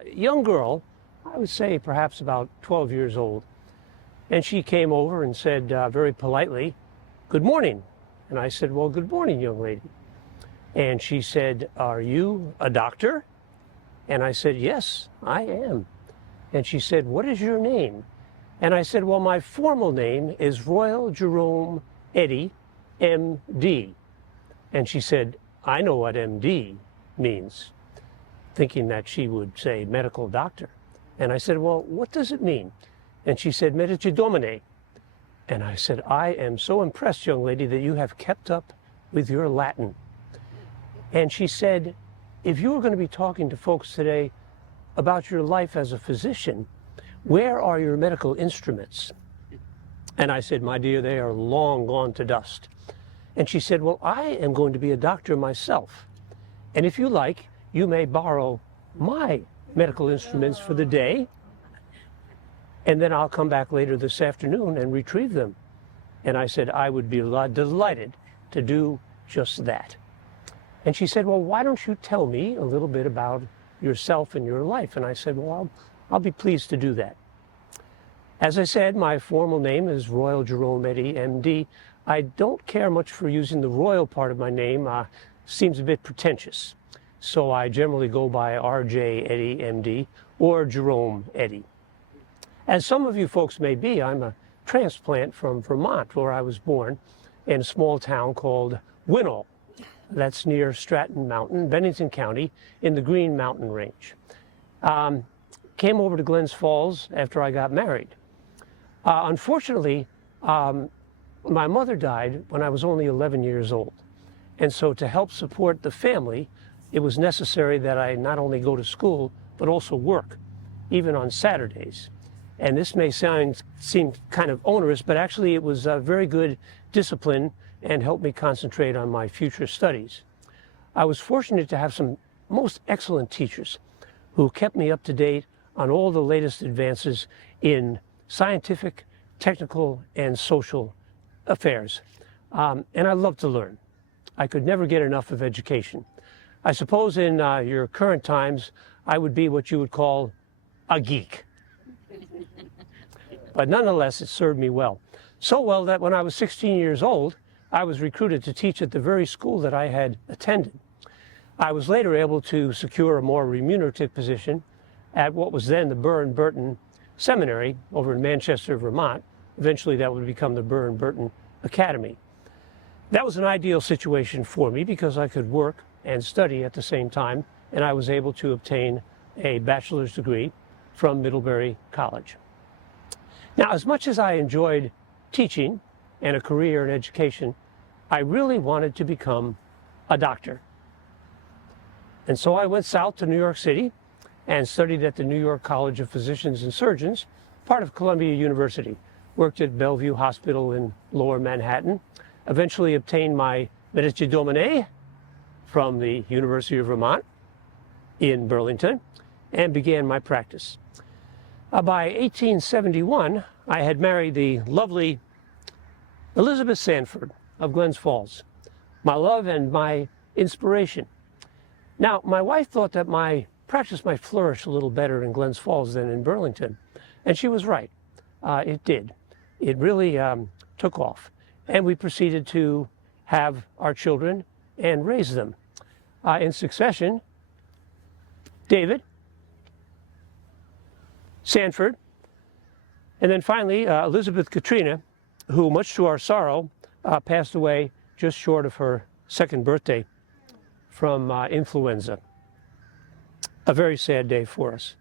A young girl, I would say perhaps about 12 years old, and she came over and said very politely, "Good morning." And I said, "Well, good morning, young lady." And she said, "Are you a doctor?" And I said, "Yes, I am." And she said, "What is your name?" And I said, "Well, my formal name is Royal Jerome Eddy, M.D." And she said, "I know what M.D. means," thinking that she would say medical doctor. And I said, "Well, what does it mean?" And she said, "Medici Domine." And I said, "I am so impressed, young lady, that you have kept up with your Latin." And she said, "If you were going to be talking to folks today about your life as a physician, where are your medical instruments?" And I said, "My dear, they are long gone to dust." And she said, "Well, I am going to be a doctor myself. And if you like, you may borrow my medical instruments for the day, and then I'll come back later this afternoon and retrieve them." And I said, "I would be delighted to do just that." And she said, "Well, why don't you tell me a little bit about yourself and your life?" And I said, "Well, I'll be pleased to do that." As I said, my formal name is Royal Jerome Eddy, M.D. I don't care much for using the royal part of my name. Seems a bit pretentious. So I generally go by R.J. Eddy, M.D., or Jerome Eddy. As some of you folks may be, I'm a transplant from Vermont, where I was born, in a small town called Winall. That's near Stratton Mountain, Bennington County, in the Green Mountain Range. Came over to Glens Falls after I got married. Unfortunately, my mother died when I was only 11 years old. And so to help support the family, it was necessary that I not only go to school, but also work, even on Saturdays. And this may seem kind of onerous, but actually it was a very good discipline and helped me concentrate on my future studies. I was fortunate to have some most excellent teachers who kept me up to date on all the latest advances in scientific, technical, and social affairs. And I love to learn. I could never get enough of education. I suppose in your current times, I would be what you would call a geek. But nonetheless, it served me well. So well that when I was 16 years old, I was recruited to teach at the very school that I had attended. I was later able to secure a more remunerative position at what was then the Burr&Burton Seminary over in Manchester, Vermont. Eventually that would become the Burr&Burton Academy. That was an ideal situation for me because I could work and study at the same time, and I was able to obtain a bachelor's degree from Middlebury College. Now, as much as I enjoyed teaching and a career in education, I really wanted to become a doctor. And so I went south to New York City and studied at the New York College of Physicians and Surgeons, part of Columbia University. Worked at Bellevue Hospital in Lower Manhattan, eventually obtained my Medici Domine from the University of Vermont in Burlington, and began my practice. By 1871, I had married the lovely Elizabeth Sanford of Glens Falls, my love and my inspiration. Now, my wife thought that my practice might flourish a little better in Glens Falls than in Burlington, and she was right. It did. It really took off, and we proceeded to have our children and raise them. In succession, David, Sanford, and then finally Elizabeth Katrina, who, much to our sorrow, passed away just short of her second birthday from influenza. A very sad day for us.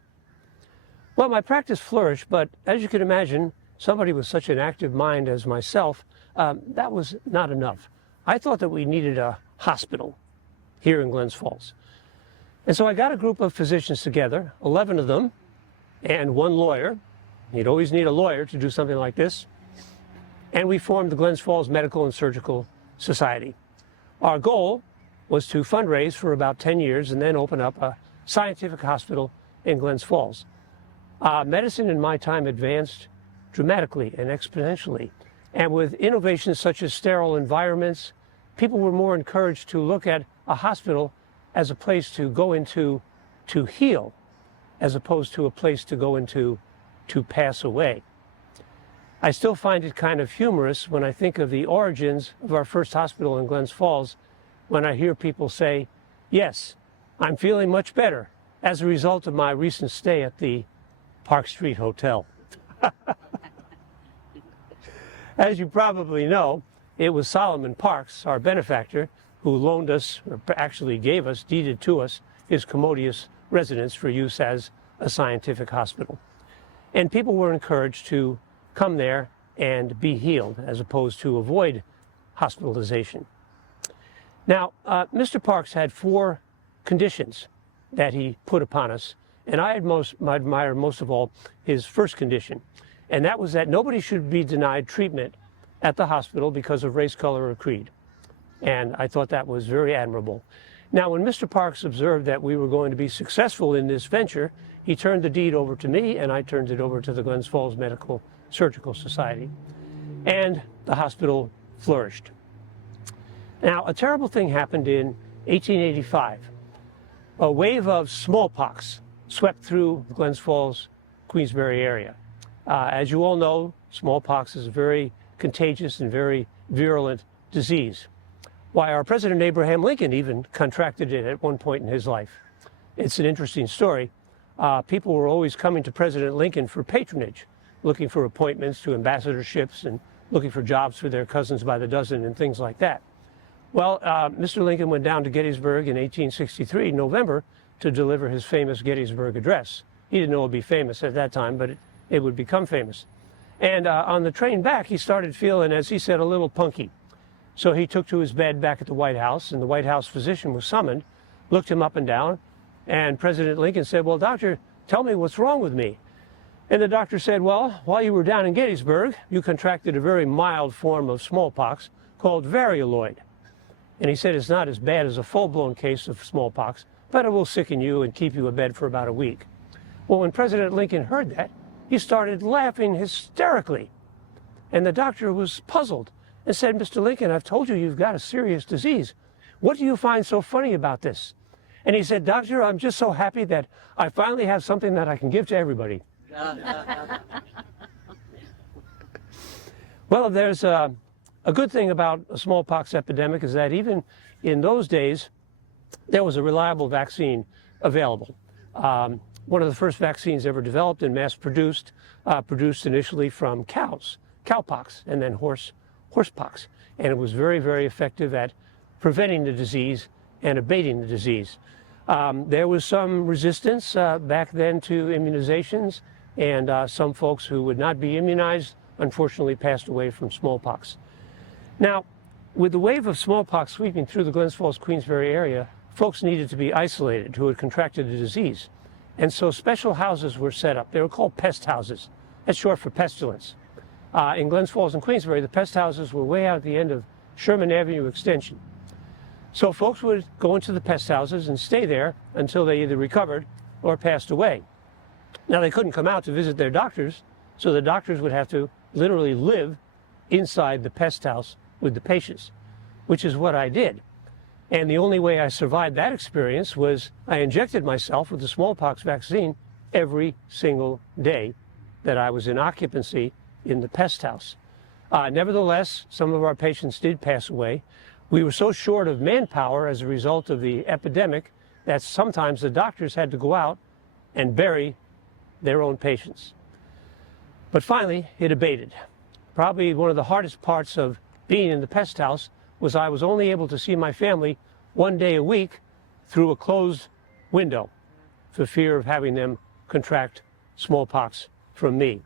Well, my practice flourished, but as you can imagine, somebody with such an active mind as myself, that was not enough. I thought that we needed a hospital here in Glens Falls. And so I got a group of physicians together, 11 of them, and one lawyer. You'd always need a lawyer to do something like this. And we formed the Glens Falls Medical and Surgical Society. Our goal was to fundraise for about 10 years and then open up a scientific hospital in Glens Falls. Medicine in my time advanced dramatically and exponentially. And with innovations such as sterile environments, people were more encouraged to look at a hospital as a place to go into to heal as opposed to a place to go into to pass away. I still find it kind of humorous when I think of the origins of our first hospital in Glens Falls, when I hear people say, yes, I'm feeling much better as a result of my recent stay at the Park Street Hotel. As you probably know, it was Solomon Parks, our benefactor, who loaned us, or actually gave us, deeded to us, his commodious residence for use as a scientific hospital. And people were encouraged to come there and be healed as opposed to avoid hospitalization. Now, Mr. Parks had 4 conditions that he put upon us, and I admire most of all his first condition, and that was that nobody should be denied treatment at the hospital because of race, color, or creed. And I thought that was very admirable. Now, when Mr. Parks observed that we were going to be successful in this venture, he turned the deed over to me, and I turned it over to the Glens Falls Medical Surgical Society. And the hospital flourished. Now, a terrible thing happened in 1885. A wave of smallpox swept through the Glens Falls, Queensbury area. As you all know, smallpox is a very contagious and very virulent disease. Why, our President Abraham Lincoln even contracted it at one point in his life. It's an interesting story. People were always coming to President Lincoln for patronage, looking for appointments to ambassadorships and looking for jobs for their cousins by the dozen and things like that. Well, Mr. Lincoln went down to Gettysburg in 1863, November, to deliver his famous Gettysburg Address. He didn't know it would be famous at that time, but it would become famous. And on the train back, he started feeling, as he said, a little punky. So he took to his bed back at the White House, and the White House physician was summoned, looked him up and down, and President Lincoln said, well, doctor, tell me what's wrong with me. And the doctor said, well, while you were down in Gettysburg, you contracted a very mild form of smallpox called varioloid. And he said it's not as bad as a full-blown case of smallpox, but it will sicken you and keep you abed for about a week. Well, when President Lincoln heard that, he started laughing hysterically. And the doctor was puzzled and said, Mr. Lincoln, I've told you you've got a serious disease. What do you find so funny about this? And he said, doctor, I'm just so happy that I finally have something that I can give to everybody. Well, there's a good thing about a smallpox epidemic is that even in those days, there was a reliable vaccine available. One of the first vaccines ever developed and mass-produced, produced initially from cows, cowpox, and then horsepox. And it was very, very effective at preventing the disease and abating the disease. There was some resistance back then to immunizations, and some folks who would not be immunized unfortunately passed away from smallpox. Now, with the wave of smallpox sweeping through the Glens Falls, Queensbury area, folks needed to be isolated who had contracted the disease. And so special houses were set up. They were called pest houses. That's short for pestilence. In Glens Falls and Queensbury, the pest houses were way out at the end of Sherman Avenue Extension. So folks would go into the pest houses and stay there until they either recovered or passed away. Now, they couldn't come out to visit their doctors, so the doctors would have to literally live inside the pest house with the patients, which is what I did. And the only way I survived that experience was I injected myself with the smallpox vaccine every single day that I was in occupancy in the pest house. Nevertheless, some of our patients did pass away. We were so short of manpower as a result of the epidemic that sometimes the doctors had to go out and bury their own patients. But finally, it abated. Probably one of the hardest parts of being in the pest house was I was only able to see my family one day a week through a closed window for fear of having them contract smallpox from me.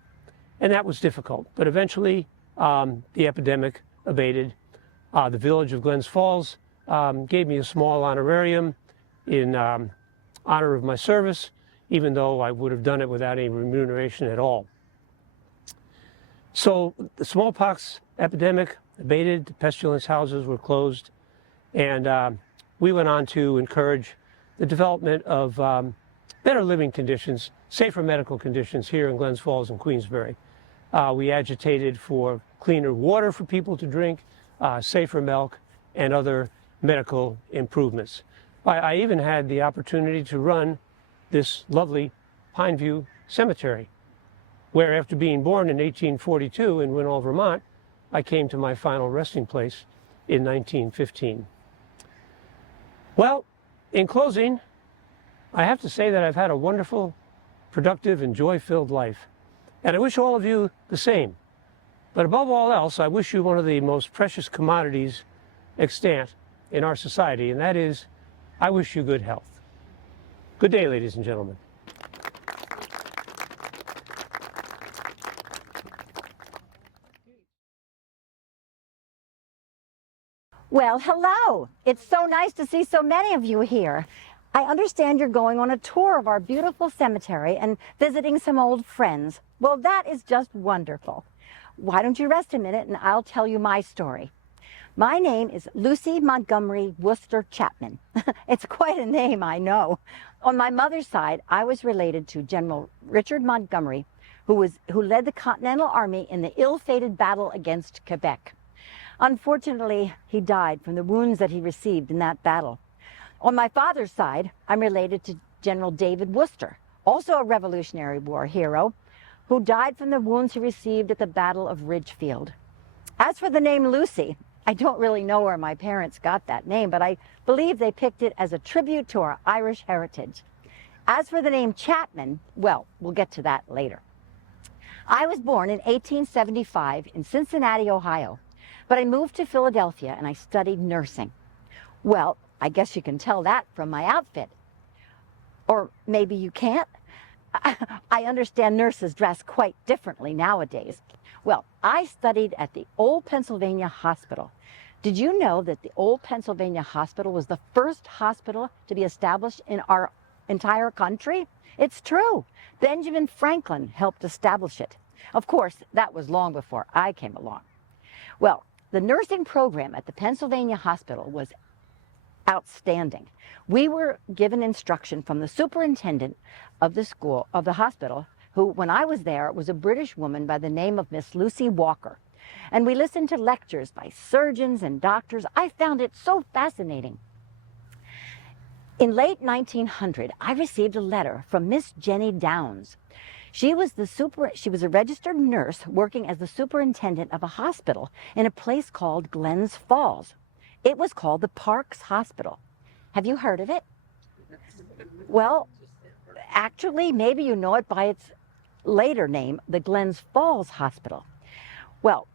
And that was difficult. But eventually, the epidemic abated. The village of Glens Falls gave me a small honorarium in honor of my service, even though I would have done it without any remuneration at all. So the smallpox epidemic abated, the pestilence houses were closed, and we went on to encourage the development of better living conditions, safer medical conditions here in Glens Falls and Queensbury. We agitated for cleaner water for people to drink, safer milk, and other medical improvements. I even had the opportunity to run this lovely Pineview Cemetery, where after being born in 1842 in Winall, Vermont, I came to my final resting place in 1915. Well, in closing, I have to say that I've had a wonderful, productive, and joy-filled life. And I wish all of you the same. But above all else, I wish you one of the most precious commodities extant in our society, and that is, I wish you good health. Good day, ladies and gentlemen. Well, hello. It's so nice to see so many of you here. I understand you're going on a tour of our beautiful cemetery and visiting some old friends. Well, that is just wonderful. Why don't you rest a minute and I'll tell you my story. My name is Lucy Montgomery Worcester Chapman. It's quite a name, I know. On my mother's side, I was related to General Richard Montgomery, who led the Continental Army in the ill-fated battle against Quebec. Unfortunately, he died from the wounds that he received in that battle. On my father's side, I'm related to General David Worcester, also a Revolutionary War hero, who died from the wounds he received at the Battle of Ridgefield. As for the name Lucy, I don't really know where my parents got that name, but I believe they picked it as a tribute to our Irish heritage. As for the name Chapman, well, we'll get to that later. I was born in 1875 in Cincinnati, Ohio, but I moved to Philadelphia and I studied nursing. Well, I guess you can tell that from my outfit. Or maybe you can't. I understand nurses dress quite differently nowadays. Well, I studied at the Old Pennsylvania Hospital. Did you know that the Old Pennsylvania Hospital was the first hospital to be established in our entire country? It's true. Benjamin Franklin helped establish it. Of course, that was long before I came along. Well, the nursing program at the Pennsylvania Hospital was outstanding. We were given instruction from the superintendent of the hospital, who, when I was there, was a British woman by the name of Miss Lucy Walker. And we listened to lectures by surgeons and doctors. I found it so fascinating. In late 1900, I received a letter from Miss Jenny Downs. She was a registered nurse working as the superintendent of a hospital in a place called Glens Falls. It was called the Parks Hospital. Have you heard of it? Well, actually, maybe you know it by its later name, the Glens Falls Hospital. Well,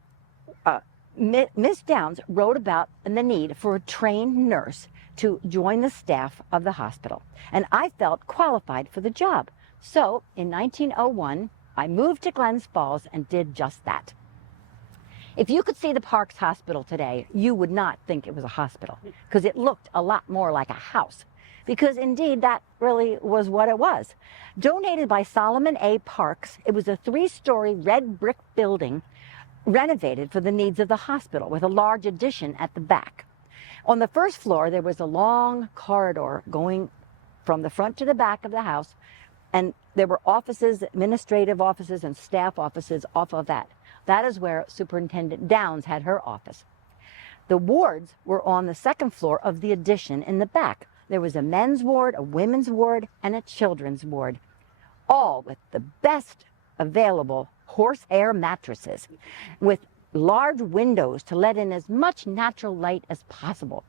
Miss Downs wrote about the need for a trained nurse to join the staff of the hospital, and I felt qualified for the job. So, in 1901, I moved to Glens Falls and did just that. If you could see the Parks Hospital today, you would not think it was a hospital, because it looked a lot more like a house. Because indeed, that really was what it was. Donated by Solomon A. Parks, it was a 3-story red brick building renovated for the needs of the hospital, with a large addition at the back. On the first floor, there was a long corridor going from the front to the back of the house, and there were offices, administrative offices, and staff offices off of that. That is where Superintendent Downs had her office. The wards were on the second floor of the addition in the back. There was a men's ward, a women's ward, and a children's ward, all with the best available horsehair mattresses, with large windows to let in as much natural light as possible.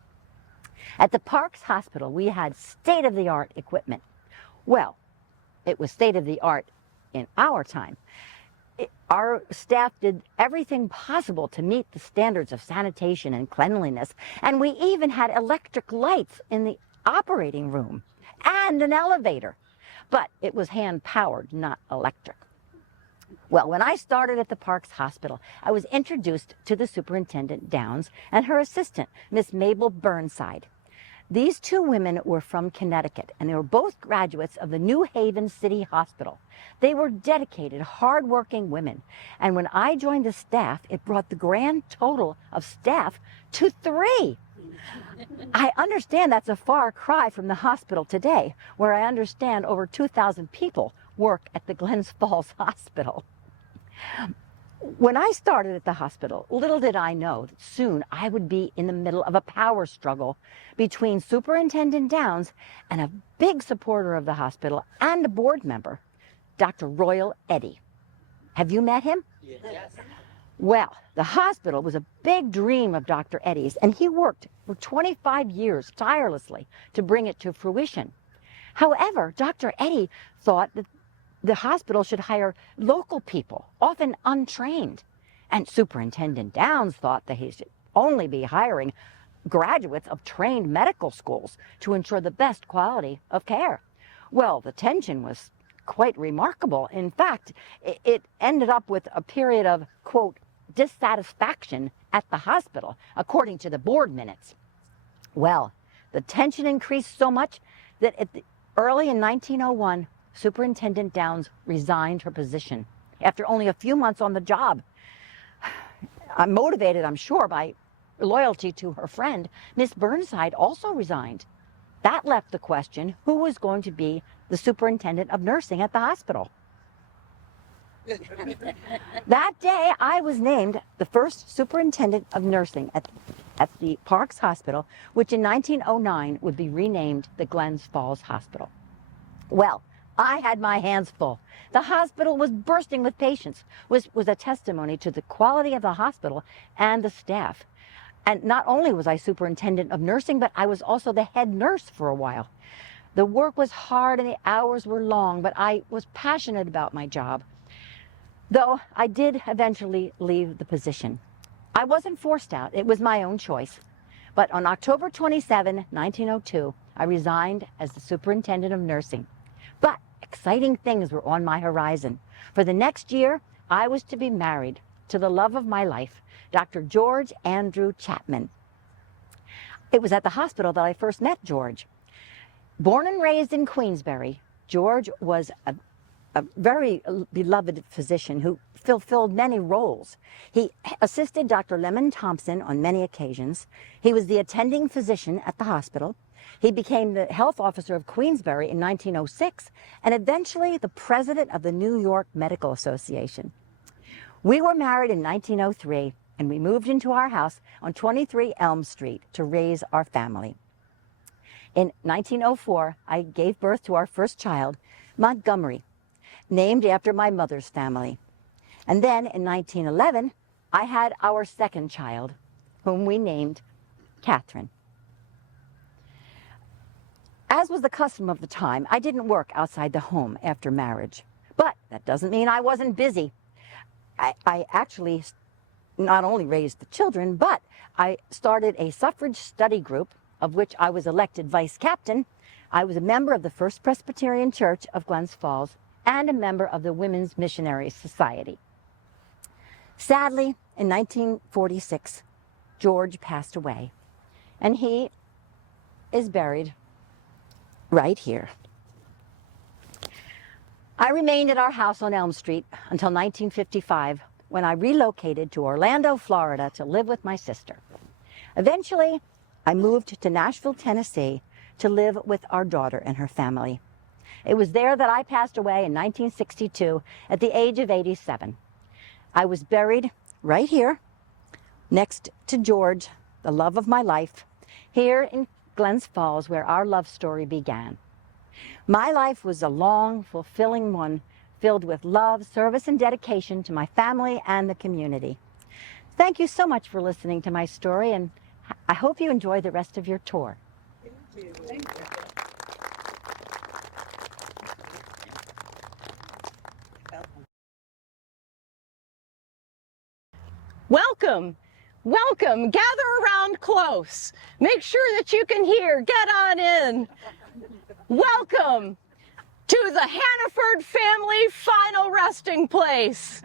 At the Parks Hospital, we had state-of-the-art equipment. Well, it was state-of-the-art in our time. Our staff did everything possible to meet the standards of sanitation and cleanliness, and we even had electric lights in the operating room and an elevator. But it was hand-powered, not electric. Well, when I started at the Parks Hospital, I was introduced to the Superintendent Downs and her assistant, Miss Mabel Burnside. These two women were from Connecticut, and they were both graduates of the New Haven City Hospital. They were dedicated, hard-working women, and when I joined the staff, it brought the grand total of staff to 3. I understand that's a far cry from the hospital today, where I understand over 2,000 people work at the Glens Falls Hospital. When I started at the hospital, little did I know that soon I would be in the middle of a power struggle between Superintendent Downs and a big supporter of the hospital and a board member, Dr. Royal Eddy. Have you met him? Yes. Well, the hospital was a big dream of Dr. Eddy's, and he worked for 25 years tirelessly to bring it to fruition. However, Dr. Eddy thought that the hospital should hire local people, often untrained. And Superintendent Downs thought that he should only be hiring graduates of trained medical schools to ensure the best quality of care. Well, the tension was quite remarkable. In fact, it ended up with a period of, quote, dissatisfaction at the hospital, according to the board minutes. Well, the tension increased so much that early in 1901, Superintendent Downs resigned her position after only a few months on the job. I'm motivated, I'm sure, by loyalty to her friend. Miss Burnside also resigned. That left the question, who was going to be the superintendent of nursing at the hospital? That day, I was named the first superintendent of nursing at the Parks Hospital, which in 1909 would be renamed the Glens Falls Hospital. Well, I had my hands full. The hospital was bursting with patients, was a testimony to the quality of the hospital and the staff. And not only was I superintendent of nursing, but I was also the head nurse for a while. The work was hard and the hours were long, but I was passionate about my job. Though I did eventually leave the position. I wasn't forced out, it was my own choice. But on October 27, 1902, I resigned as the superintendent of nursing. But exciting things were on my horizon. For the next year, I was to be married to the love of my life, Dr. George Andrew Chapman. It was at the hospital that I first met George. Born and raised in Queensbury, George was a very beloved physician who fulfilled many roles. He assisted Dr. Lemon Thompson on many occasions. He was the attending physician at the hospital. He became the health officer of Queensbury in 1906 and eventually the president of the New York Medical Association. We were married in 1903 and we moved into our house on 23 Elm Street to raise our family. In 1904, I gave birth to our first child, Montgomery, named after my mother's family. And then in 1911, I had our second child, whom we named Catherine. As was the custom of the time, I didn't work outside the home after marriage. But that doesn't mean I wasn't busy. I actually not only raised the children, but I started a suffrage study group, of which I was elected vice captain. I was a member of the First Presbyterian Church of Glens Falls and a member of the Women's Missionary Society. Sadly, in 1946, George passed away, and he is buried right here. I remained at our house on Elm Street until 1955, when I relocated to Orlando, Florida to live with my sister. Eventually, I moved to Nashville, Tennessee to live with our daughter and her family. It was there that I passed away in 1962 at the age of 87. I was buried right here next to George, the love of my life, here in Glens Falls, where our love story began. My life was a long, fulfilling one, filled with love, service, and dedication to my family and the community. Thank you so much for listening to my story, and I hope you enjoy the rest of your tour. Thank you. Thank you. Welcome, welcome, gather around close. Make sure that you can hear, get on in. Welcome to the Hannaford family final resting place.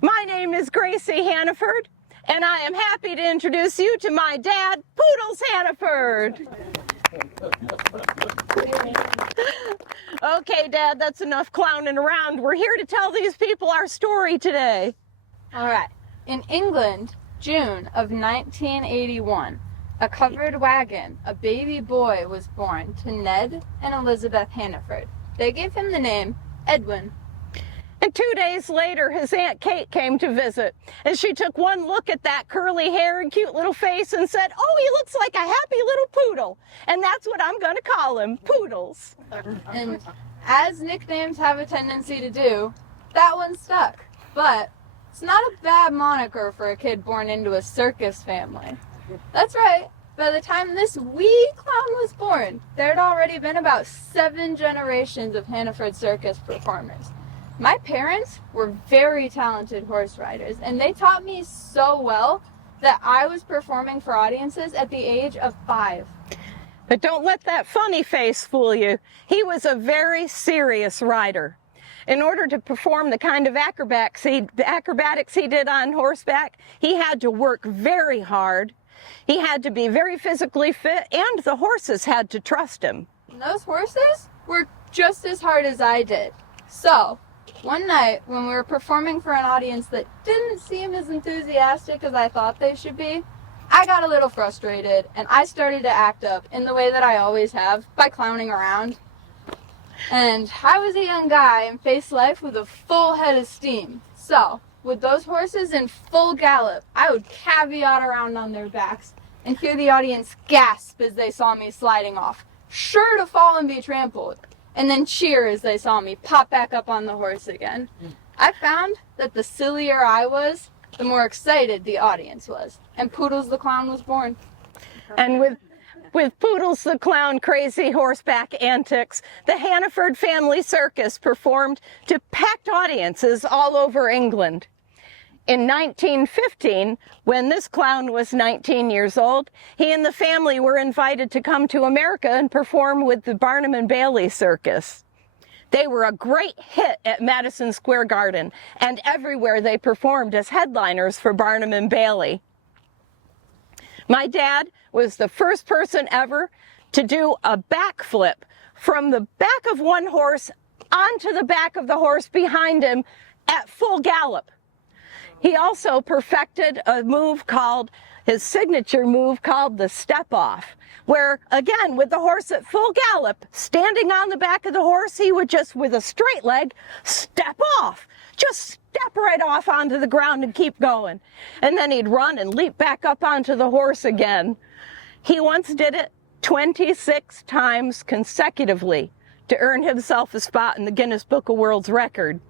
My name is Gracie Hannaford, and I am happy to introduce you to my dad, Poodles Hannaford. Okay, Dad, that's enough clowning around. We're here to tell these people our story today. All right. In England, June of 1981, a covered wagon, a baby boy was born to Ned and Elizabeth Hannaford. They gave him the name Edwin. And 2 days later, his Aunt Kate came to visit, and she took one look at that curly hair and cute little face and said, "Oh, he looks like a happy little poodle, and that's what I'm going to call him, Poodles." And as nicknames have a tendency to do, that one stuck. But it's not a bad moniker for a kid born into a circus family. That's right. By the time this wee clown was born, there had already been about 7 generations of Hannaford Circus performers. My parents were very talented horse riders, and they taught me so well that I was performing for audiences at the age of 5. But don't let that funny face fool you. He was a very serious rider. In order to perform the kind of acrobatics he did on horseback, he had to work very hard. He had to be very physically fit, and the horses had to trust him. And those horses worked just as hard as I did. So, one night when we were performing for an audience that didn't seem as enthusiastic as I thought they should be, I got a little frustrated, and I started to act up in the way that I always have, by clowning around. And I was a young guy and faced life with a full head of steam. So, with those horses in full gallop, I would caveat around on their backs and hear the audience gasp as they saw me sliding off, sure to fall and be trampled, and then cheer as they saw me pop back up on the horse again. I found that the sillier I was, the more excited the audience was, and Poodles the Clown was born. And with Poodles the Clown crazy horseback antics, the Hannaford Family Circus performed to packed audiences all over England. In 1915, when this clown was 19 years old, he and the family were invited to come to America and perform with the Barnum and Bailey Circus. They were a great hit at Madison Square Garden, and everywhere they performed as headliners for Barnum and Bailey. My dad was the first person ever to do a backflip from the back of one horse onto the back of the horse behind him at full gallop. He also perfected a move called, his signature move called the step off, where again, with the horse at full gallop, standing on the back of the horse, he would just, with a straight leg, step off. Just step right off onto the ground and keep going. And then he'd run and leap back up onto the horse again. He once did it 26 times consecutively to earn himself a spot in the Guinness Book of World Records.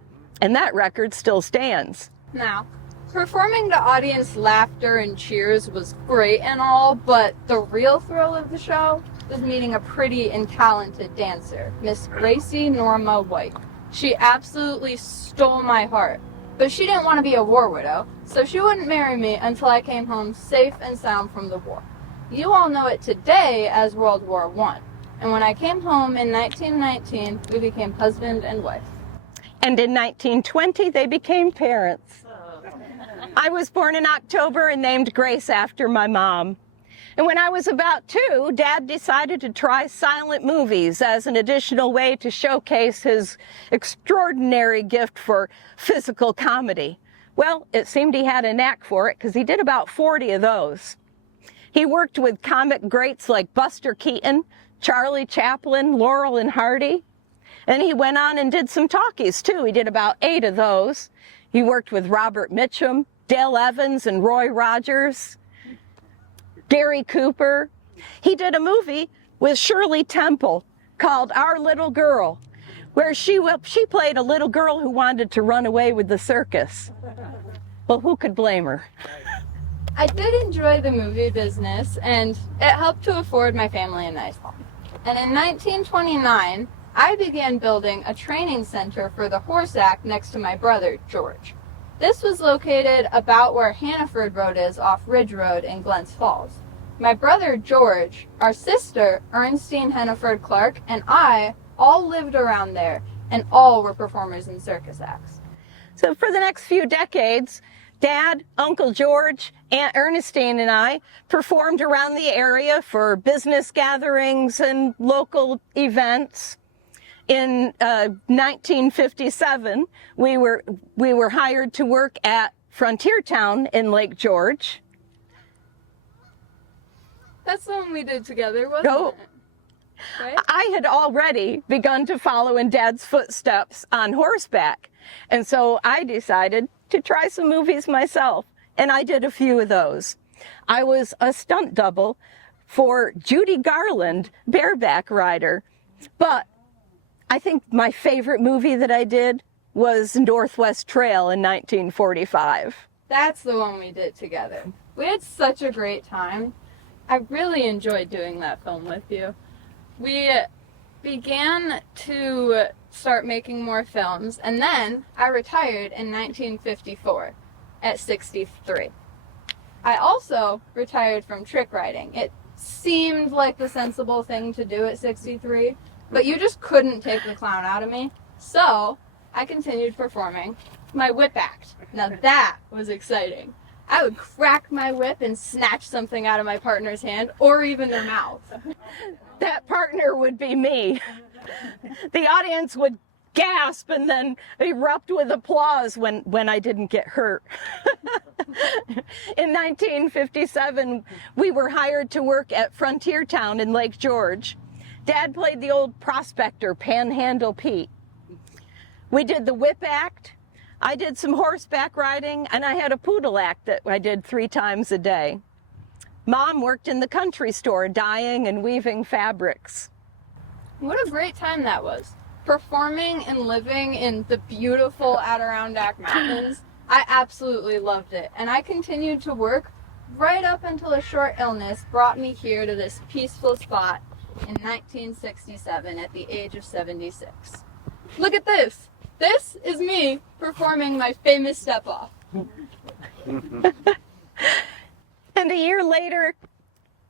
And that record still stands. Now, performing to audience laughter and cheers was great and all, but the real thrill of the show was meeting a pretty and talented dancer, Miss Gracie Norma White. She absolutely stole my heart, but she didn't want to be a war widow, so she wouldn't marry me until I came home safe and sound from the war. You all know it today as World War I, and when I came home in 1919, we became husband and wife. And in 1920, they became parents. I was born in October and named Grace after my mom. And when I was about 2, Dad decided to try silent movies as an additional way to showcase his extraordinary gift for physical comedy. Well, it seemed he had a knack for it because he did about 40 of those. He worked with comic greats like Buster Keaton, Charlie Chaplin, Laurel and Hardy. And he went on and did some talkies too. He did about 8 of those. He worked with Robert Mitchum, Dale Evans and Roy Rogers, Gary Cooper. He did a movie with Shirley Temple called Our Little Girl, where she played a little girl who wanted to run away with the circus. Well, who could blame her? I did enjoy the movie business, and it helped to afford my family a nice home. And in 1929, I began building a training center for the horse act next to my brother, George. This was located about where Hannaford Road is off Ridge Road in Glens Falls. My brother, George, our sister, Ernestine Hannaford Clark, and I all lived around there, and all were performers in circus acts. So for the next few decades, Dad, Uncle George, Aunt Ernestine, and I performed around the area for business gatherings and local events. In 1957, we were hired to work at Frontier Town in Lake George. That's the one we did together, wasn't Oh. it? Right? I had already begun to follow in Dad's footsteps on horseback, and so I decided to try some movies myself, and I did a few of those. I was a stunt double for Judy Garland, bareback rider, but I think my favorite movie that I did was Northwest Trail in 1945. That's the one we did together. We had such a great time. I really enjoyed doing that film with you. We began to start making more films, and then I retired in 1954 at 63. I also retired from trick riding. It seemed like the sensible thing to do at 63, but you just couldn't take the clown out of me. So I continued performing my whip act. Now that was exciting. I would crack my whip and snatch something out of my partner's hand or even their mouth. That partner would be me. The audience would gasp and then erupt with applause when I didn't get hurt. In 1957, we were hired to work at Frontier Town in Lake George. Dad played the old prospector, Panhandle Pete. We did the whip act. I did some horseback riding, and I had a poodle act that I did 3 times a day. Mom worked in the country store, dyeing and weaving fabrics. What a great time that was. Performing and living in the beautiful Adirondack Mountains, I absolutely loved it. And I continued to work right up until a short illness brought me here to this peaceful spot in 1967 at the age of 76. Look at this. This is me performing my famous step-off. And a year later,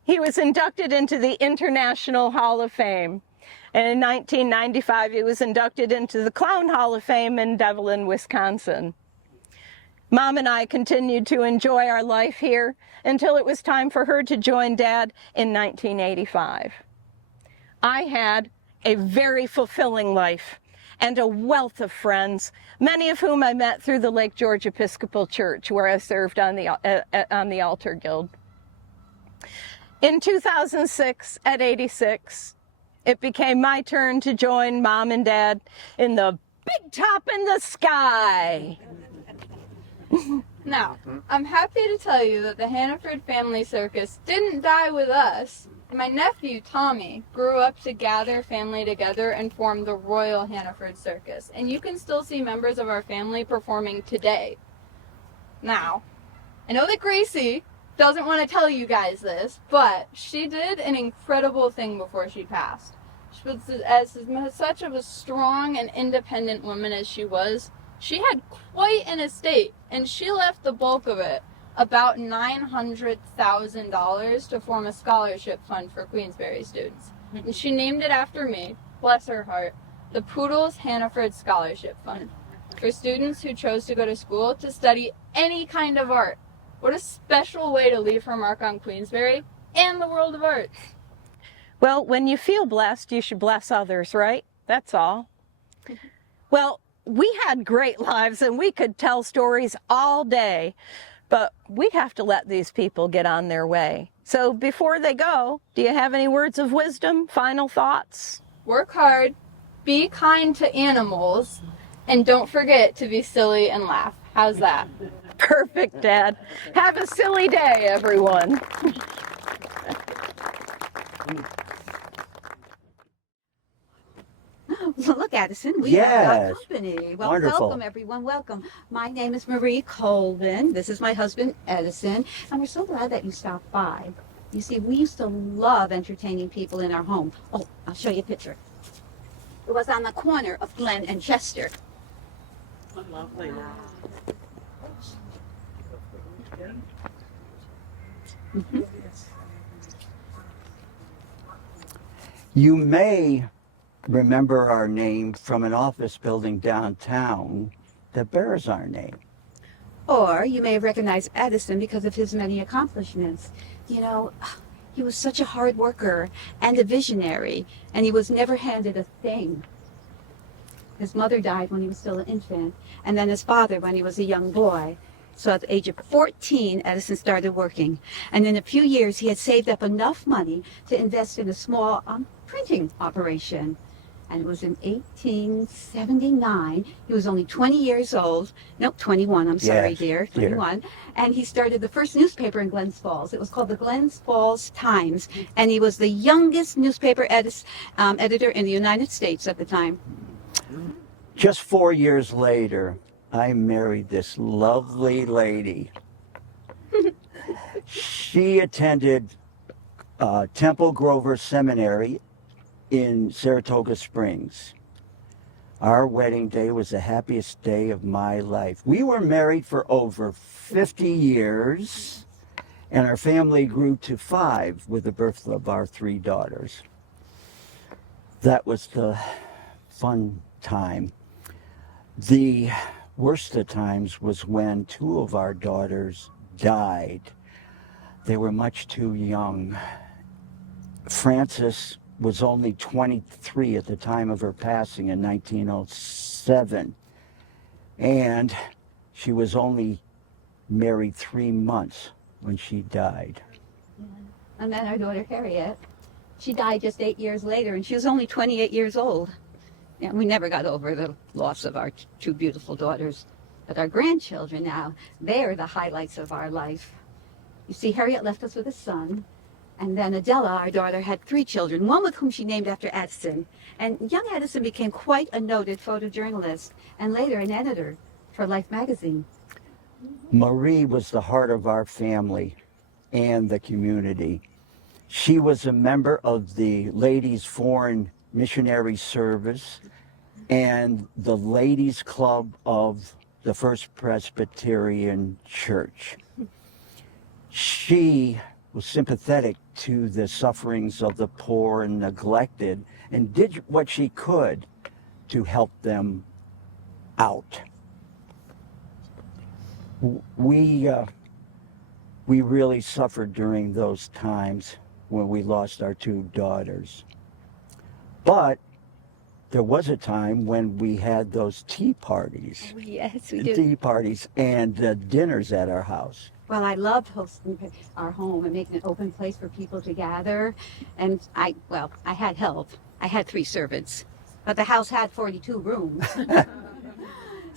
he was inducted into the International Hall of Fame. And in 1995, he was inducted into the Clown Hall of Fame in Devlin, Wisconsin. Mom and I continued to enjoy our life here until it was time for her to join Dad in 1985. I had a very fulfilling life and a wealth of friends, many of whom I met through the Lake George Episcopal Church, where I served on the Altar Guild. In 2006, at 86, it became my turn to join Mom and Dad in the big top in the sky. Now, I'm happy to tell you that the Hannaford Family Circus didn't die with us. My nephew, Tommy, grew up to gather family together and form the Royal Hannaford Circus, and you can still see members of our family performing today. Now, I know that Gracie doesn't want to tell you guys this, but she did an incredible thing before she passed. She was, as such of a strong and independent woman as she was, she had quite an estate, and she left the bulk of it, about $900,000, to form a scholarship fund for Queensbury students. And she named it after me, bless her heart, the Poodles Hannaford Scholarship Fund, for students who chose to go to school to study any kind of art. What a special way to leave her mark on Queensbury and the world of art. Well, when you feel blessed, you should bless others, right? That's all. Well, we had great lives and we could tell stories all day, but we'd have to let these people get on their way. So before they go, do you have any words of wisdom, final thoughts? Work hard, be kind to animals, and don't forget to be silly and laugh. How's that? Perfect, Dad. Have a silly day, everyone. Well, look, Addison, we have our company. Well, Wonderful. welcome, everyone. Welcome. My name is Marie Colvin. This is my husband, Edison. And we're so glad that you stopped by. You see, we used to love entertaining people in our home. Oh, I'll show you a picture. It was on the corner of Glen and Chester. Lovely. You may remember our name from an office building downtown that bears our name. Or you may have recognized Edison because of his many accomplishments. You know, he was such a hard worker and a visionary, and he was never handed a thing. His mother died when he was still an infant, and then his father when he was a young boy. So at the age of 14, Edison started working. And in a few years, he had saved up enough money to invest in a small printing operation. And it was in 1879. He was only 20 years old. No, 21, I'm sorry, Yes, dear. dear. 21. And he started the first newspaper in Glens Falls. It was called the Glens Falls Times. And he was the youngest newspaper editor in the United States at the time. Just 4 years later, I married this lovely lady. She attended Temple Grover Seminary in Saratoga Springs. Our wedding day was the happiest day of my life. We were married for over 50 years, and our family grew to 5 with the birth of our 3 daughters. That was the fun time. The worst of times was when 2 of our daughters died. They were much too young. Frances was only 23 at the time of her passing in 1907. And she was only married 3 months when she died. And then our daughter Harriet, she died just 8 years later, and she was only 28 years old. Yeah, we never got over the loss of our 2 beautiful daughters. But our grandchildren now, they are the highlights of our life. You see, Harriet left us with a son, and then Adela, our daughter, had 3 children, one with whom she named after Addison. And young Addison became quite a noted photojournalist, and later an editor for Life magazine. Marie was the heart of our family and the community. She was a member of the Ladies Foreign Missionary Service and the Ladies Club of the First Presbyterian Church. She was sympathetic to the sufferings of the poor and neglected and did what she could to help them out. We really suffered during those times when we lost our 2 daughters. But there was a time when we had those tea parties. Oh, yes, we did. Tea parties and dinners at our house. Well, I loved hosting our home and making an open place for people to gather. And I had help. I had 3 servants, but the house had 42 rooms.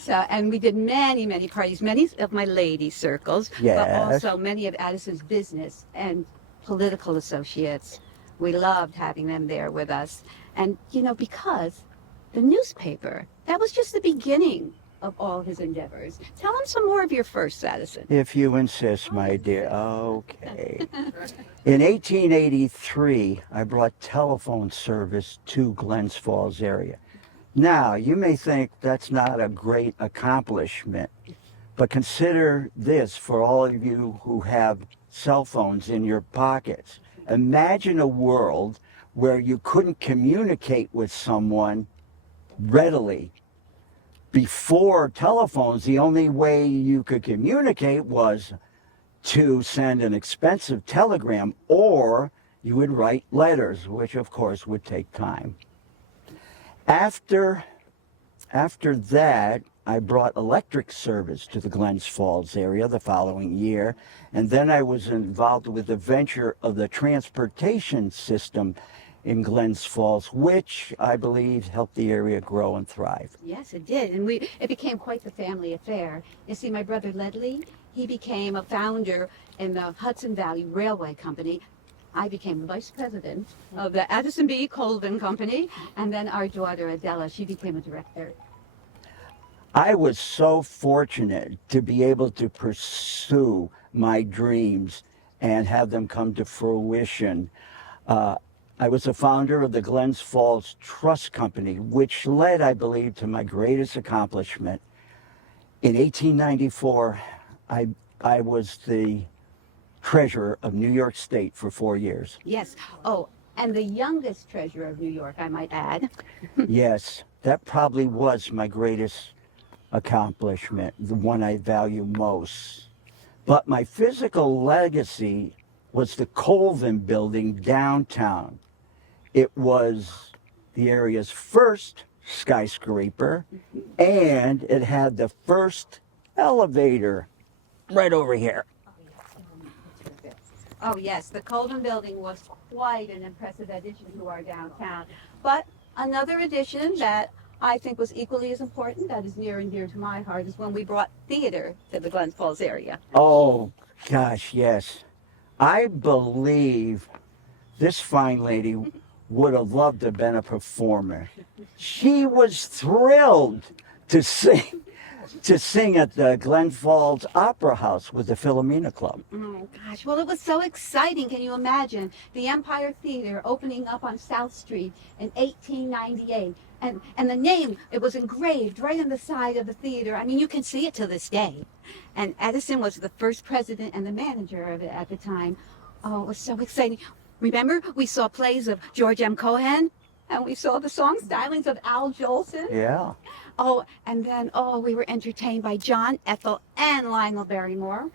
And we did many, many parties, many of my lady circles, Yes. but also many of Addison's business and political associates. We loved having them there with us. And, because the newspaper, that was just the beginning of all his endeavors. Tell him some more of your first, Addison. If you insist, my dear. Okay. In 1883, I brought telephone service to Glens Falls area. Now, you may think that's not a great accomplishment, but consider this for all of you who have cell phones in your pockets. Imagine a world where you couldn't communicate with someone readily. Before telephones, the only way you could communicate was to send an expensive telegram, or you would write letters, which of course would take time. After that, I brought electric service to the Glens Falls area the following year, and then I was involved with the venture of the transportation system in Glens Falls, which I believe helped the area grow and thrive. Yes, it did. And it became quite the family affair. You see, my brother Ledley, he became a founder in the Hudson Valley Railway Company. I became the vice president of the Addison B. Colvin Company. And then our daughter Adela, she became a director. I was so fortunate to be able to pursue my dreams and have them come to fruition. I was a founder of the Glens Falls Trust Company, which led, I believe, to my greatest accomplishment. In 1894, I was the treasurer of New York State for 4 years. Yes. Oh, and the youngest treasurer of New York, I might add. Yes, that probably was my greatest accomplishment, the one I value most. But my physical legacy was the Colvin building downtown. It was the area's first skyscraper, and it had the first elevator right over here. Oh, yes, the Colvin building was quite an impressive addition to our downtown. But Another addition that I think was equally as important, that is near and dear to my heart, is when we brought theater to the Glens Falls area. Oh, gosh, yes. I believe this fine lady would have loved to have been a performer. She was thrilled to sing at the Glen Falls Opera House with the Philomena Club. Oh gosh, well it was so exciting. Can you imagine the Empire Theater opening up on South Street in 1898? And the name, it was engraved right on the side of the theater. I mean, you can see it to this day. And Edison was the first president and the manager of it at the time. Oh, it was so exciting. Remember, we saw plays of George M. Cohan, and we saw the song stylings of Al Jolson. Yeah. Oh, and then, we were entertained by John, Ethel, and Lionel Barrymore.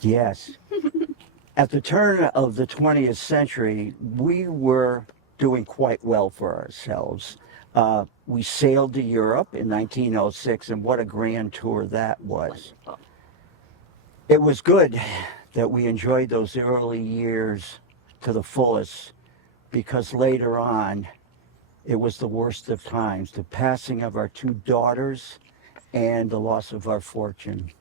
Yes. At the turn of the 20th century, we were doing quite well for ourselves. We sailed to Europe in 1906, and what a grand tour that was. Wonderful. It was good that we enjoyed those early years to the fullest, because later on, it was the worst of times, the passing of our two daughters and the loss of our fortune.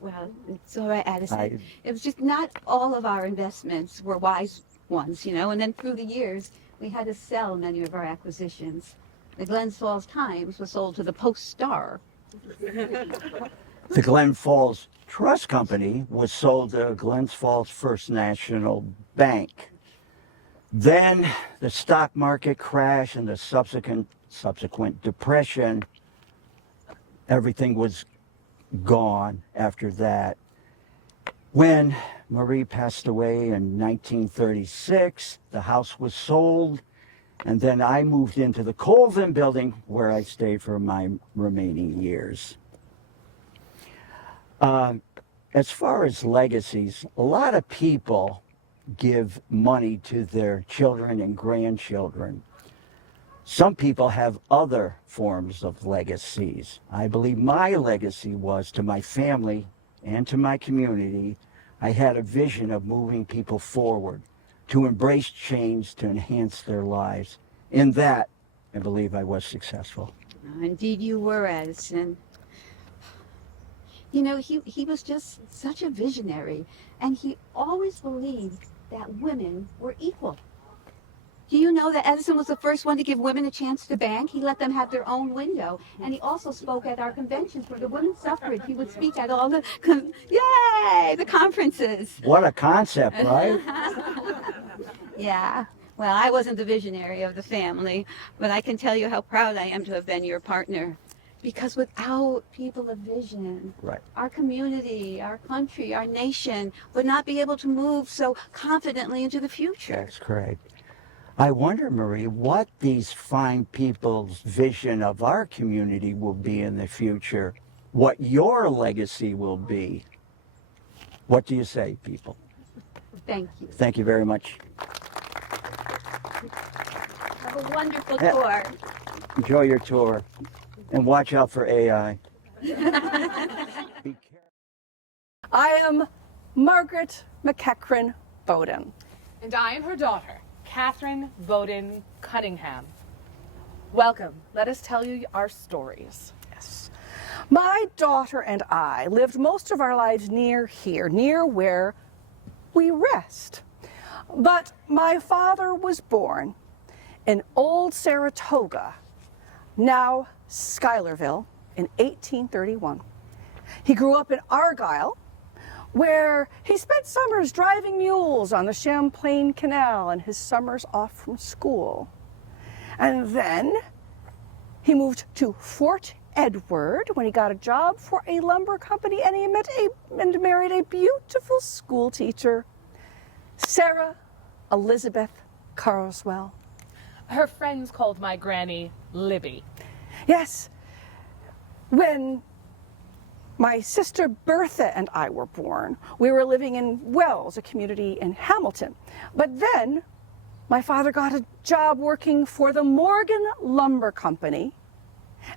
Well, it's all right, Addison. It was just not all of our investments were wise ones, and then through the years, we had to sell many of our acquisitions. The Glens Falls Times was sold to the Post-Star. The Glen Falls Trust Company was sold to Glens Falls First National Bank. Then the stock market crash and the subsequent depression, everything was gone after that. When Marie passed away in 1936, the house was sold, and then I moved into the Colvin building where I stayed for my remaining years. As far as legacies, a lot of people give money to their children and grandchildren. Some people have other forms of legacies. I believe my legacy was to my family and to my community. I had a vision of moving people forward, to embrace change, to enhance their lives. In that, I believe I was successful. Indeed you were, Addison. He was just such a visionary, and he always believed that women were equal. Do you know that Edison was the first one to give women a chance to bank? He let them have their own window. And he also spoke at our conventions for the women's suffrage. He would speak at all the, the conferences. What a concept, right? Yeah. Well, I wasn't the visionary of the family, but I can tell you how proud I am to have been your partner. Because without people of vision, Right. Our community, our country, our nation would not be able to move so confidently into the future. That's correct. I wonder, Marie, what these fine people's vision of our community will be in the future, what your legacy will be. What do you say, people? Thank you. Thank you very much. Have a wonderful tour. Enjoy your tour, and watch out for AI. I am Margaret McEachran Bowden. And I am her daughter, Catherine Bowden Cunningham. Welcome. Let us tell you our stories. Yes. My daughter and I lived most of our lives near here, near where we rest. But my father was born in Old Saratoga, now Schuylerville, in 1831. He grew up in Argyle, where he spent summers driving mules on the Champlain Canal and his summers off from school. And then he moved to Fort Edward when he got a job for a lumber company, and he married a beautiful school teacher, Sarah Elizabeth Carswell. Her friends called my granny Libby. Yes, when my sister Bertha and I were born, we were living in Wells, a community in Hamilton. But then my father got a job working for the Morgan Lumber Company,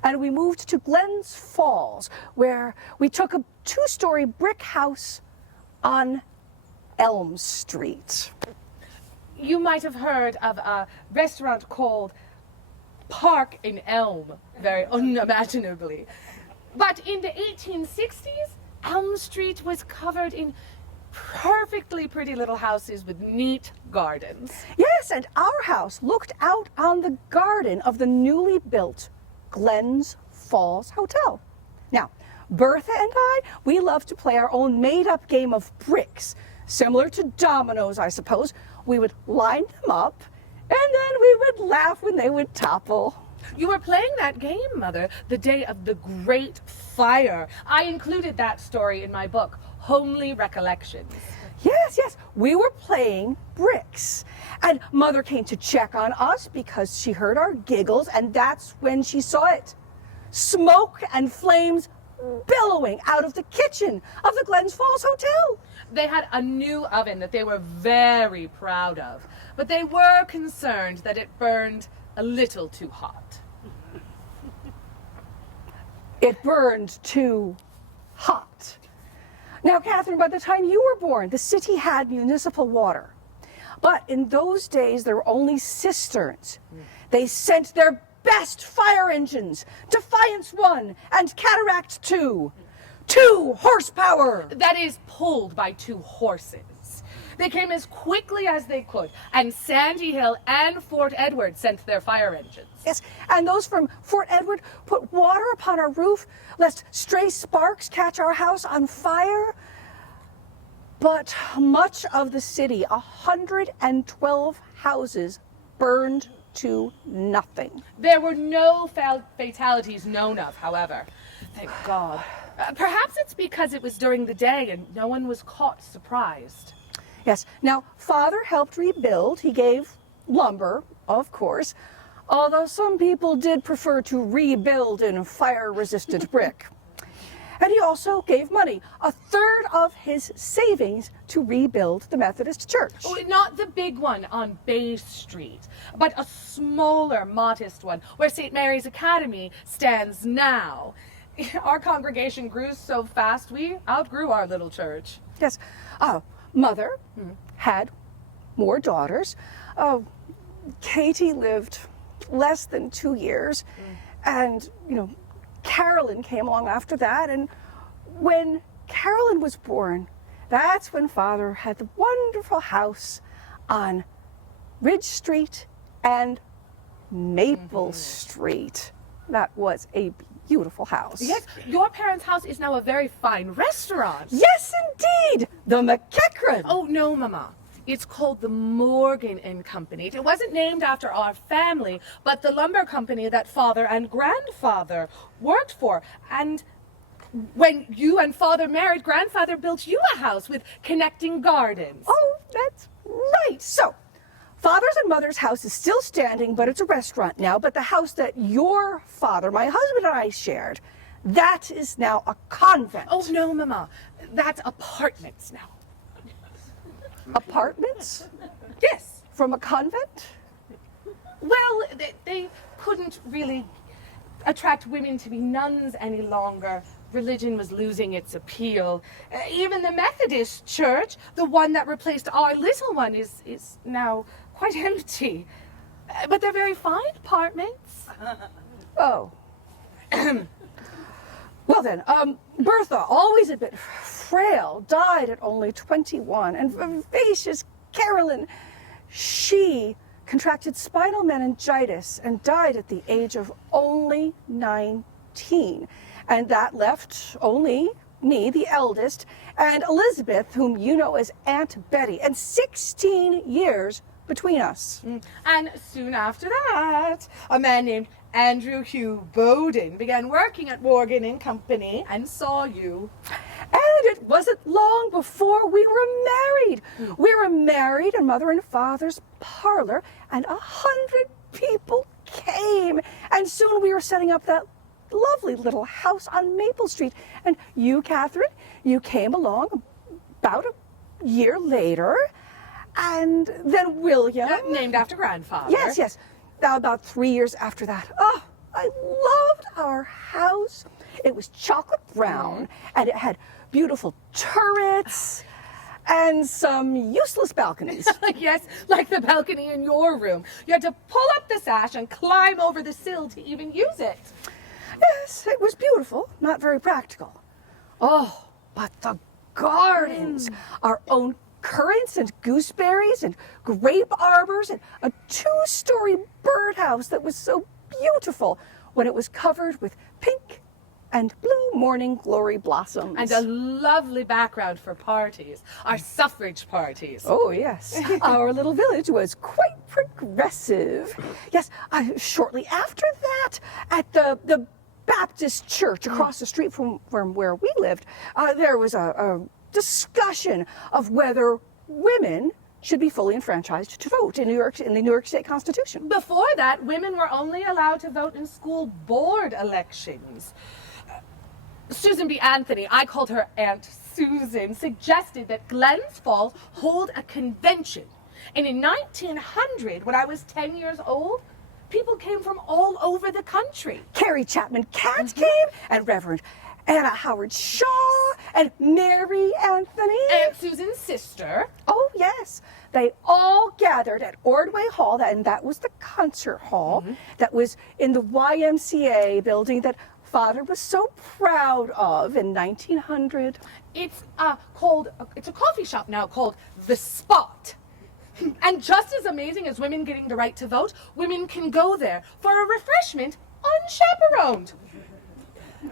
and we moved to Glens Falls, where we took a 2-story brick house on Elm Street. You might have heard of a restaurant called park an elm very unimaginably. But in the 1860s, Elm Street was covered in perfectly pretty little houses with neat gardens. Yes, and our house looked out on the garden of the newly built Glens Falls Hotel. Now, Bertha and I, we love to play our own made-up game of bricks, similar to dominoes, I suppose. We would line them up, and then we would laugh when they would topple. You were playing that game, Mother, the day of the Great Fire. I included that story in my book, Homely Recollections. Yes, yes, we were playing bricks. And Mother came to check on us because she heard our giggles, and that's when she saw it. Smoke and flames billowing out of the kitchen of the Glens Falls Hotel. They had a new oven that they were very proud of, but they were concerned that it burned a little too hot. It burned too hot. Now, Catherine, by the time you were born, the city had municipal water. But in those days, there were only cisterns. They sent their best fire engines, Defiance 1 and Cataract 2. 2 horsepower. That is, pulled by 2 horses. They came as quickly as they could, and Sandy Hill and Fort Edward sent their fire engines. Yes, and those from Fort Edward put water upon our roof, lest stray sparks catch our house on fire. But much of the city, 112 houses, burned to nothing. There were no fatalities known of, however. Thank God. Perhaps it's because it was during the day and no one was caught surprised. Yes, now Father helped rebuild. He gave lumber, of course, although some people did prefer to rebuild in fire-resistant brick. And he also gave money, a third of his savings, to rebuild the Methodist Church. Oh, not the big one on Bay Street, but a smaller, modest one where St. Mary's Academy stands now. Our congregation grew so fast, we outgrew our little church. Yes, Mother had more daughters. Katie lived less than 2 years, and, Carolyn came along after that, and when Carolyn was born, that's when Father had the wonderful house on Ridge Street and Maple Street. That was a beautiful house. Yes, your parents' house is now a very fine restaurant. Yes, indeed! The McEachran. Oh, no, Mama. It's called the Morgan and Company. It wasn't named after our family, but the lumber company that Father and Grandfather worked for. And when you and Father married, Grandfather built you a house with connecting gardens. Oh, that's right. So, Father's and Mother's house is still standing, but it's a restaurant now. But the house that your father, my husband, and I shared, that is now a convent. Oh, no, Mama. That's apartments now. Apartments? Yes. From a convent? Well, they couldn't really attract women to be nuns any longer. Religion was losing its appeal. Even the Methodist Church, the one that replaced our little one, is now quite empty. But they're very fine apartments. Oh. Well then, Bertha, always a bit frail, died at only 21. And vivacious Carolyn, she contracted spinal meningitis and died at the age of only 19. And that left only me, the eldest, and Elizabeth, whom you know as Aunt Betty, and 16 years between us. And soon after that, a man named Andrew Hugh Bowden began working at Morgan and Company and saw you. And it wasn't long before we were married. We were married in Mother and Father's parlor, and 100 people came. And soon we were setting up that lovely little house on Maple Street. And you, Catherine, you came along about a year later. And then William. Named after Grandfather. Yes, yes. Now, about 3 years after that. Oh, I loved our house. It was chocolate brown, and it had beautiful turrets. and some useless balconies. Yes, like the balcony in your room. You had to pull up the sash and climb over the sill to even use it. Yes, it was beautiful, not very practical. Oh, but the gardens, our own currants and gooseberries and grape arbors and a 2-story birdhouse that was so beautiful when it was covered with pink and blue morning glory blossoms. And a lovely background for parties, our suffrage parties. Oh, yes. Our little village was quite progressive. Yes, shortly after that, at the Baptist church across the street from where we lived, there was a discussion of whether women should be fully enfranchised to vote in the New York State Constitution. Before that, women were only allowed to vote in school board elections. Susan B. Anthony, I called her Aunt Susan, suggested that Glens Falls hold a convention. And in 1900, when I was 10 years old, people came from all over the country. Carrie Chapman Catt came, and Reverend Anna Howard Shaw, and Mary Anthony. Aunt Susan's sister. Oh, yes. They all gathered at Ordway Hall, and that was the concert hall that was in the YMCA building that Father was so proud of in 1900. It's a coffee shop now called The Spot. And just as amazing as women getting the right to vote, women can go there for a refreshment unchaperoned.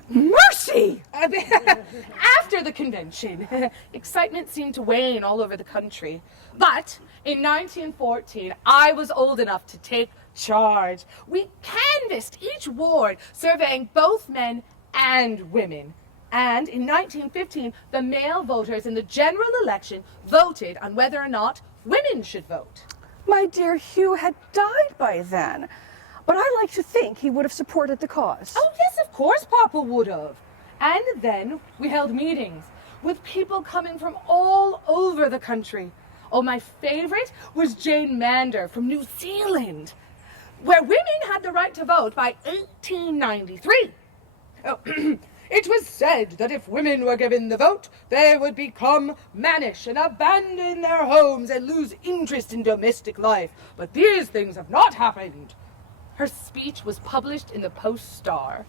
Mercy! After the convention, excitement seemed to wane all over the country. But in 1914, I was old enough to take charge. We canvassed each ward, surveying both men and women. And in 1915, the male voters in the general election voted on whether or not women should vote. My dear Hugh had died by then, but I like to think he would have supported the cause. Oh, yes, of course Papa would have. And then we held meetings with people coming from all over the country. Oh, my favorite was Jane Mander from New Zealand, where women had the right to vote by 1893. Oh, it was said that if women were given the vote, they would become mannish and abandon their homes and lose interest in domestic life. But these things have not happened. Her speech was published in the Post-Star.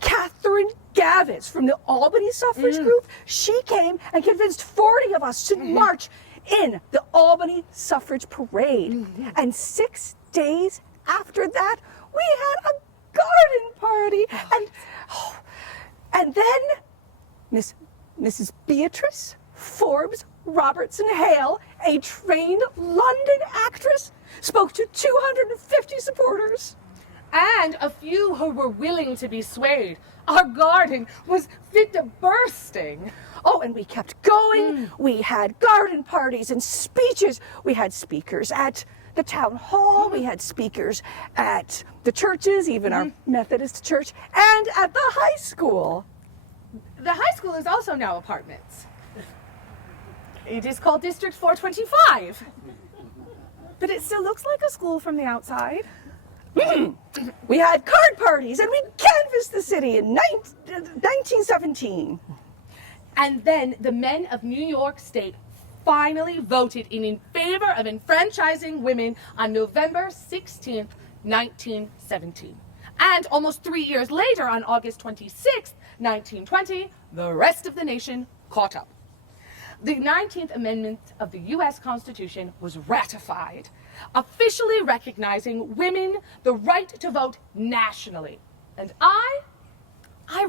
Catherine Gavis from the Albany suffrage group, she came and convinced 40 of us to march in the Albany suffrage parade. And 6 days after that, we had a garden party. And then Mrs. Beatrice Forbes Robertson Hale, a trained London actress, spoke to 250 supporters. And a few who were willing to be swayed. Our garden was fit to bursting. Oh, and we kept going. We had garden parties and speeches. We had speakers at the town hall. We had speakers at the churches, even our Methodist church, and at the high school. The high school is also now apartments. It is called District 425. But it still looks like a school from the outside. We had card parties and we canvassed the city in 1917. And then the men of New York State finally voted in favor of enfranchising women on November 16th, 1917. And almost 3 years later, on August 26th, 1920, the rest of the nation caught up. The 19th Amendment of the U.S. Constitution was ratified, officially recognizing women the right to vote nationally. And I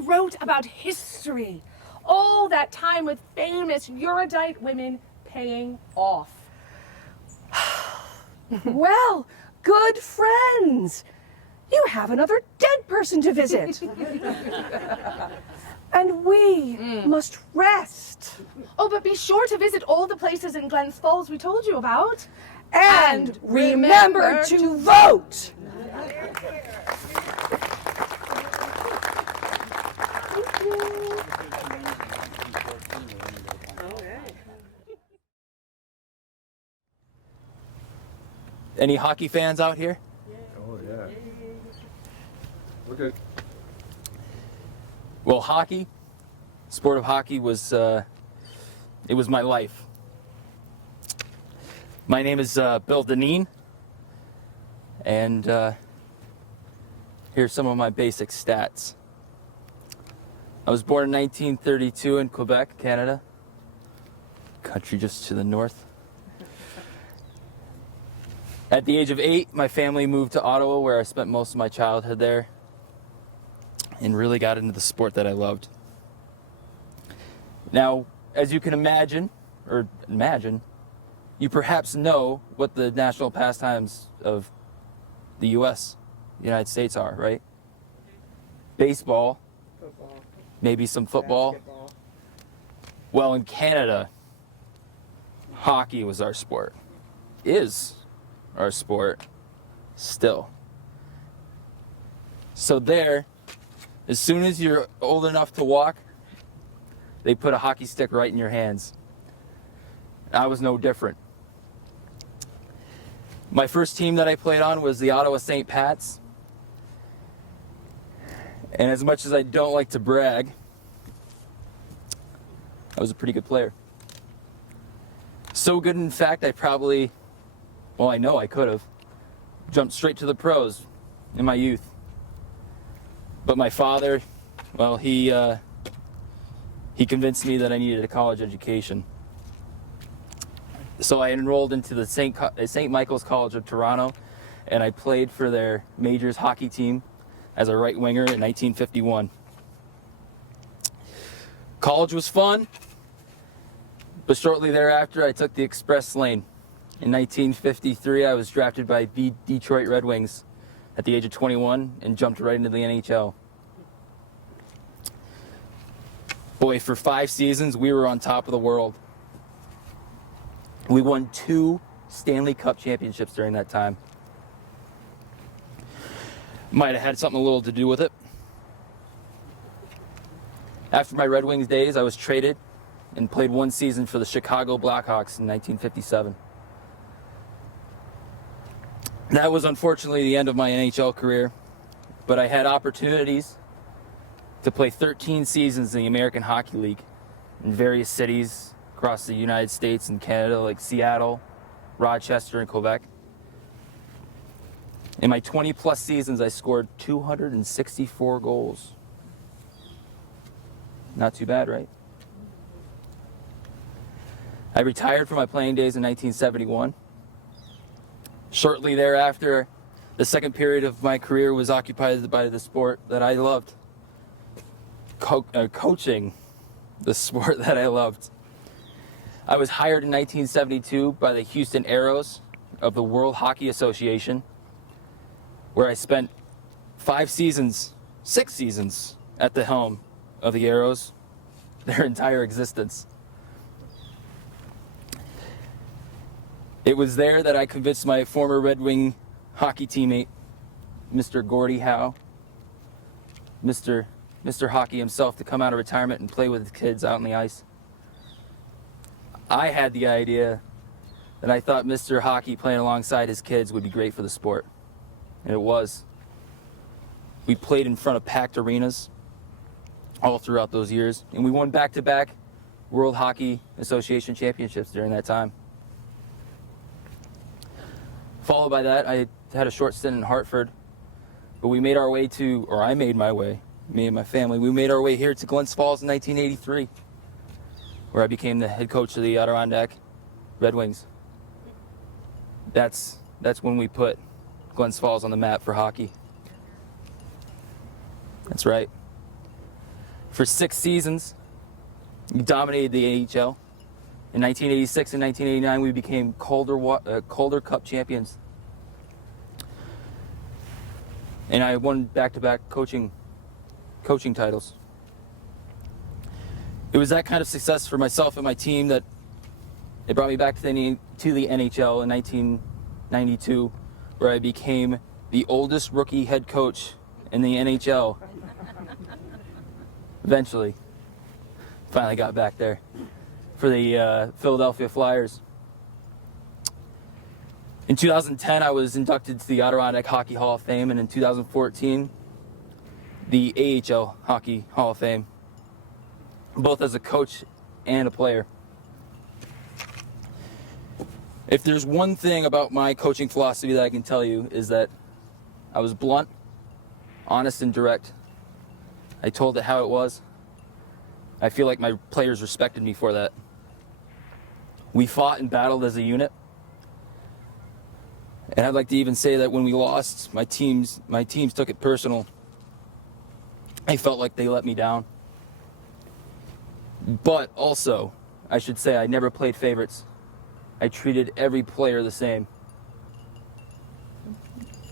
wrote about history, all that time with famous erudite women paying off. Well, good friends, you have another dead person to visit. And we must rest. Oh, but be sure to visit all the places in Glens Falls we told you about. And remember to vote. Any hockey fans out here? Oh, yeah. Okay. Well, hockey, sport of hockey was, it was my life. My name is Bill Deneen, and here's some of my basic stats. I was born in 1932 in Quebec, Canada, country just to the north. At the age of 8, my family moved to Ottawa, where I spent most of my childhood there, and really got into the sport that I loved. Now, as you can imagine, you perhaps know what the national pastimes of the U.S., the United States are, right? Baseball, maybe some football. Basketball. Well, in Canada, hockey was our sport, is our sport still. So there, as soon as you're old enough to walk, they put a hockey stick right in your hands. I was no different. My first team that I played on was the Ottawa St. Pats. And as much as I don't like to brag, I was a pretty good player. So good, in fact, I know I could have jumped straight to the pros in my youth. But my father, well, he convinced me that I needed a college education. So I enrolled into the St. Michael's College of Toronto, and I played for their majors hockey team as a right winger in 1951. College was fun, but shortly thereafter I took the express lane. In 1953, I was drafted by the Detroit Red Wings at the age of 21 and jumped right into the NHL. Boy, for 5 seasons, we were on top of the world. We won 2 Stanley Cup championships during that time. Might have had something a little to do with it. After my Red Wings days, I was traded and played 1 season for the Chicago Blackhawks in 1957. That was unfortunately the end of my NHL career, but I had opportunities to play 13 seasons in the American Hockey League in various cities across the United States and Canada, like Seattle, Rochester, and Quebec. In my 20-plus seasons, I scored 264 goals. Not too bad, right? I retired from my playing days in 1971. Shortly thereafter, the second period of my career was occupied by the sport that I loved. Coaching the sport that I loved. I was hired in 1972 by the Houston Aeros of the World Hockey Association, where I spent 6 seasons at the helm of the Aeros, their entire existence. It was there that I convinced my former Red Wing hockey teammate, Mr. Gordie Howe, Mr. Hockey himself, to come out of retirement and play with his kids out on the ice. I had the idea that I thought Mr. Hockey playing alongside his kids would be great for the sport. And it was. We played in front of packed arenas all throughout those years, and we won back-to-back World Hockey Association championships during that time. Followed by that, I had a short stint in Hartford, but we made our way to, or I made my way, me and my family, we made our way here to Glens Falls in 1983, where I became the head coach of the Adirondack Red Wings. That's when we put Glens Falls on the map for hockey. That's right. For 6 seasons, we dominated the AHL. In 1986 and 1989, we became Calder Cup champions. And I won back-to-back coaching titles. It was that kind of success for myself and my team that it brought me back to the NHL in 1992, where I became the oldest rookie head coach in the NHL. Eventually, finally got back there for the Philadelphia Flyers. In 2010, I was inducted to the Adirondack Hockey Hall of Fame, and in 2014, the AHL Hockey Hall of Fame, both as a coach and a player. If there's one thing about my coaching philosophy that I can tell you is that I was blunt, honest, and direct. I told it how it was. I feel like my players respected me for that. We fought and battled as a unit. And I'd like to even say that when we lost, my teams took it personal. I felt like they let me down. But also, I should say I never played favorites. I treated every player the same.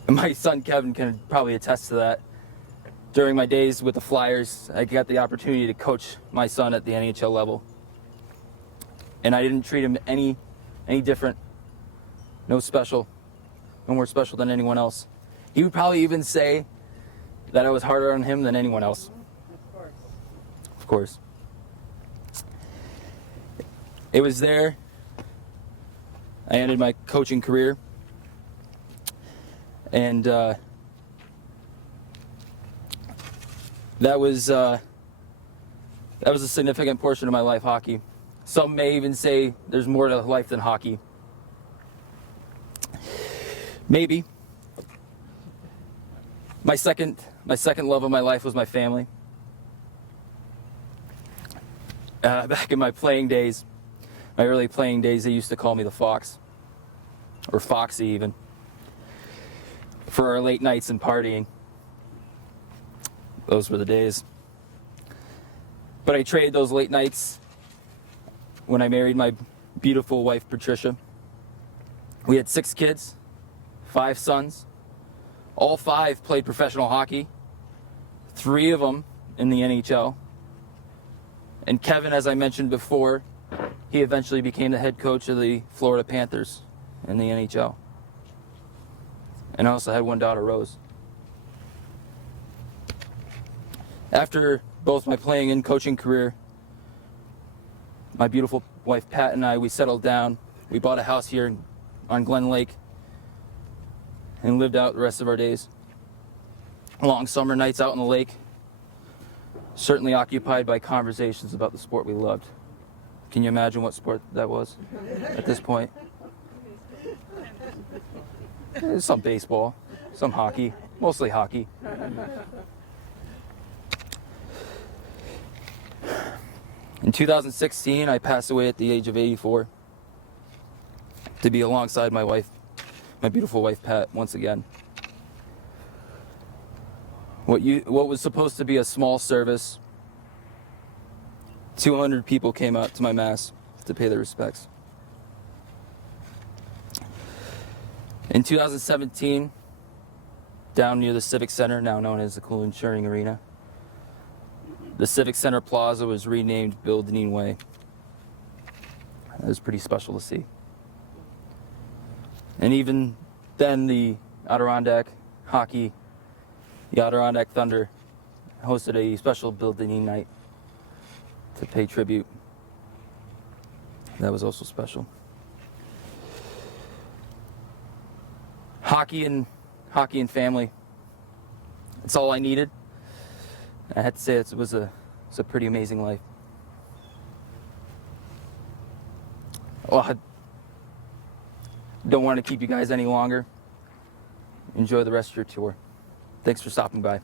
And my son Kevin can probably attest to that. During my days with the Flyers, I got the opportunity to coach my son at the NHL level. And I didn't treat him any different. No special. No more special than anyone else. He would probably even say that I was harder on him than anyone else. Of course. It was there I ended my coaching career. And that was a significant portion of my life, hockey. Some may even say there's more to life than hockey. Maybe. My second love of my life was my family. Back in my playing days, my early playing days, they used to call me the Fox, or Foxy even, for our late nights and partying. Those were the days. But I traded those late nights when I married my beautiful wife, Patricia. We had 6 kids, 5 sons. All 5 played professional hockey, 3 of them in the NHL. And Kevin, as I mentioned before, he eventually became the head coach of the Florida Panthers in the NHL. And I also had one daughter, Rose. After both my playing and coaching career, my beautiful wife Pat and I, we settled down. We bought a house here on Glen Lake and lived out the rest of our days. Long summer nights out on the lake, certainly occupied by conversations about the sport we loved. Can you imagine what sport that was at this point? Some baseball, some hockey, mostly hockey. In 2016, I passed away at the age of 84 to be alongside my wife, my beautiful wife Pat, once again. What was supposed to be a small service, 200 people came out to my mass to pay their respects. In 2017, down near the Civic Center, now known as the Cool Insuring Arena, the Civic Center Plaza was renamed Bill Deneen Way. That was pretty special to see. And even then, the Adirondack Hockey, the Adirondack Thunder, hosted a special Bill Deneen night to pay tribute. That was also special. Hockey and family. It's all I needed. I had to say it was a pretty amazing life. Well, I don't want to keep you guys any longer. Enjoy the rest of your tour. Thanks for stopping by.